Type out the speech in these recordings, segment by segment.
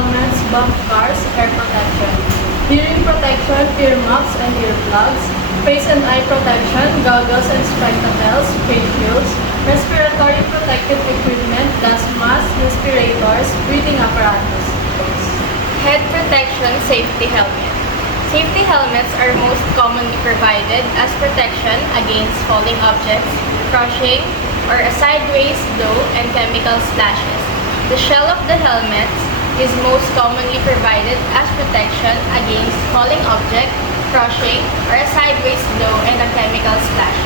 helmets, bump cars, air protection, hearing protection, earmuffs and earplugs, face and eye protection, goggles and spectacles, face shields, respiratory protective equipment, dust masks, respirators, breathing apparatus. Head protection safety helmet. Safety helmets are most commonly provided as protection against falling objects, crushing, or a sideways blow and chemical splashes. The shell of the helmet is most commonly provided as protection against falling objects, crushing, or a sideways blow and a chemical splash.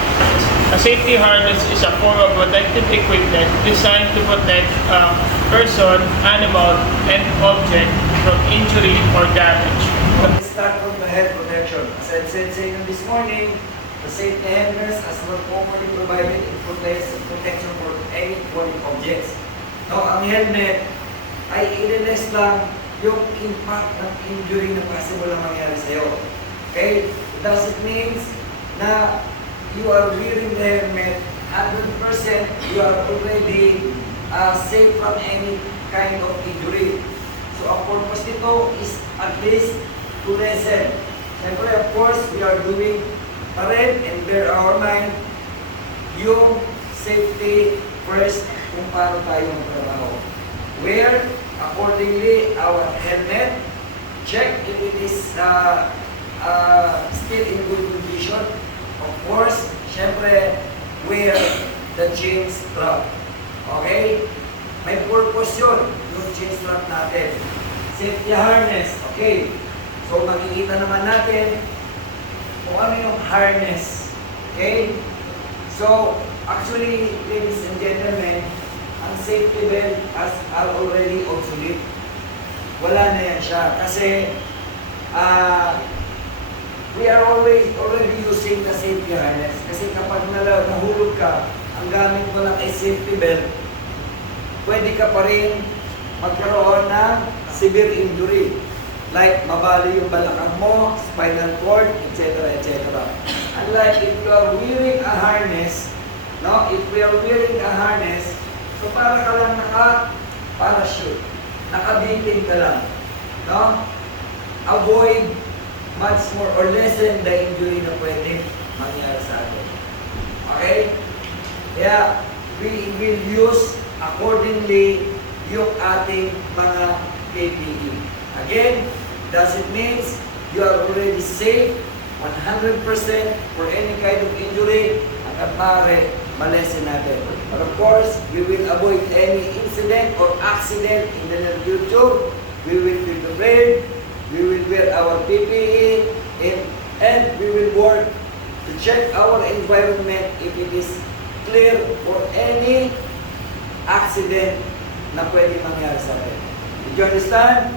A safety harness is a form of protective equipment designed to protect a person, animal, and object from injury or damage. Let's start from the head protection. As I said sa inyo this morning, the safety helmets as not commonly provided in protection for any falling objects. No, ang helmet ay i-release lang yung impact ng injury na possible na mangyari sa'yo. Okay? Does it means na you are wearing the helmet 100% you are already safe from any kind of injury. So, ang purpose nito is at least to lessen. Siyempre, of course, we are doing pa rin and bear our mind yung safety first kung paano tayo magtrabaho. Wear accordingly our helmet. Check if it is still in good condition. Of course, syempre, wear the chin strap. Okay? May purpose yun, yung chin strap natin. Safety harness. Okay. So, makikita naman natin kung ano yung harness. Okay? So, actually, ladies and gentlemen, ang safety belt are already obsolete. Wala na yan siya. Kasi, we are already using the safety harness. Kasi kapag nahulog ka, ang gamit mo lang ay safety belt, pwede ka pa rin magkaroon ng severe injury. Like, mabali yung balakang mo, spinal cord, etc. etc. Unlike if you are wearing a harness, no? If we are wearing a harness, so para ka lang naka-parachute, nakabitin ka lang, no? Avoid much more or lessen the injury na pwede mangyari sa atin. Okay? Kaya, we will use accordingly yung ating mga PPE. Again, does it means you are already safe 100% for any kind of injury at pare malesen natin. But of course, we will avoid any incident or accident in the near future. We will be prepared. We will wear our PPE and we will work to check our environment if it is clear for any accident na pwede mangyari sa atin. Did you understand?